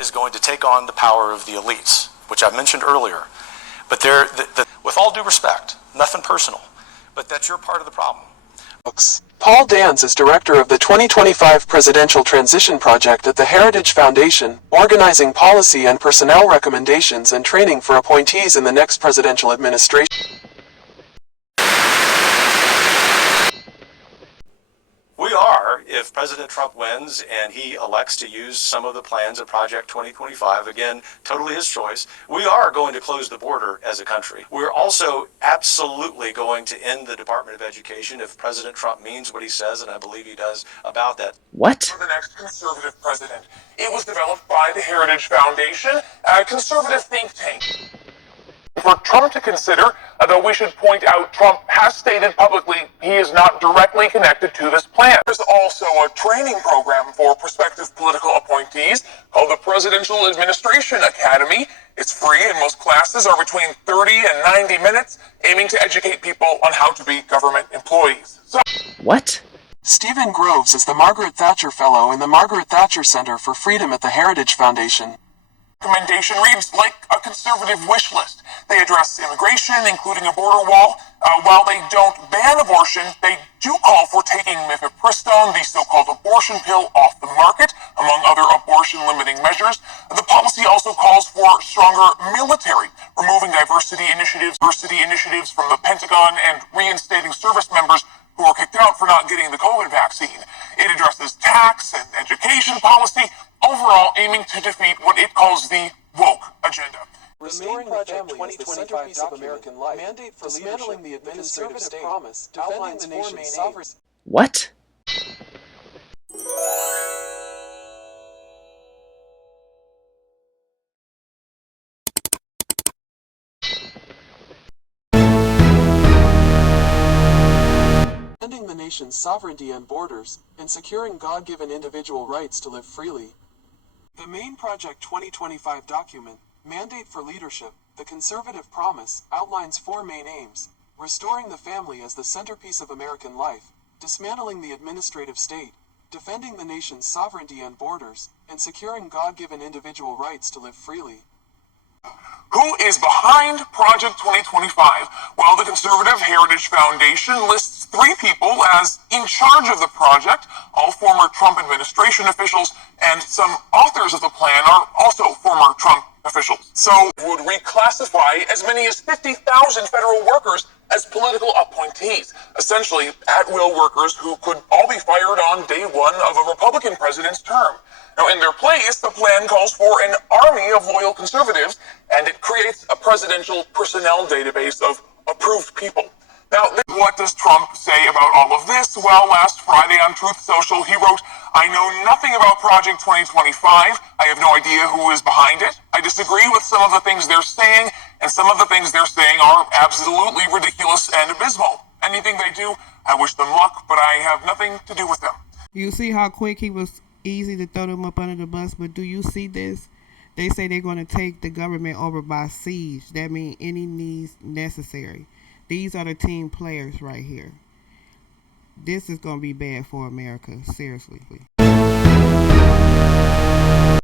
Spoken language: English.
is going to take on the power of the elites, which I mentioned earlier. But with all due respect, nothing personal, but that's your part of the problem. Paul Dans is director of the 2025 Presidential Transition Project at the Heritage Foundation, organizing policy and personnel recommendations and training for appointees in the next presidential administration. We are, if President Trump wins and he elects to use some of the plans of Project 2025, again, totally his choice, we are going to close the border as a country. We're also absolutely going to end the Department of Education if President Trump means what he says, and I believe he does about that. What? For the next conservative president. It was developed by the Heritage Foundation, a conservative think tank. For Trump to consider, though we should point out Trump has stated publicly he is not directly connected to this plan. There's also a training program for prospective political appointees called the Presidential Administration Academy. It's free and most classes are between 30 and 90 minutes, aiming to educate people on how to be government employees. So, what? Stephen Groves is the Margaret Thatcher Fellow in the Margaret Thatcher Center for Freedom at the Heritage Foundation. Recommendation reads like a conservative wish list. They address immigration, including a border wall. While they don't ban abortion, they do call for taking mifepristone, the so-called abortion pill, off the market, among other abortion-limiting measures. The policy also calls for stronger military, removing diversity initiatives from the Pentagon, and reinstating service members who were kicked out for not getting the COVID vaccine. It addresses tax and education policy, overall aiming to defeat what it calls the woke agenda. Restoring the Family is the centerpiece of American life. Mandate for dismantling the administrative state. Promise, defending the nation's sovereignty. What? Defending the nation's sovereignty and borders, and securing God-given individual rights to live freely. The main Project 2025 document, Mandate for Leadership, The Conservative Promise, outlines four main aims: restoring the family as the centerpiece of American life, dismantling the administrative state, defending the nation's sovereignty and borders, and securing God-given individual rights to live freely. Who is behind Project 2025? Well, the Conservative Heritage Foundation lists three people as in charge of the project, all former Trump administration officials, and some authors of the plan are also former Trump officials. So it would reclassify as many as 50,000 federal workers as political appointees, essentially at-will workers who could all be fired on day one of a Republican president's term. Now, in their place, the plan calls for an army of loyal conservatives, and it creates a presidential personnel database of approved people. Now, what does Trump say about all of this? Well, last Friday on Truth Social, he wrote, "I know nothing about Project 2025. I have no idea who is behind it. I disagree with some of the things they're saying, and some of the things they're saying are absolutely ridiculous and abysmal. Anything they do, I wish them luck, but I have nothing to do with them." You see how quick he was easy to throw them up under the bus, but do you see this? They say they're going to take the government over by siege. That means any means necessary. These are the team players right here. This is going to be bad for America, seriously.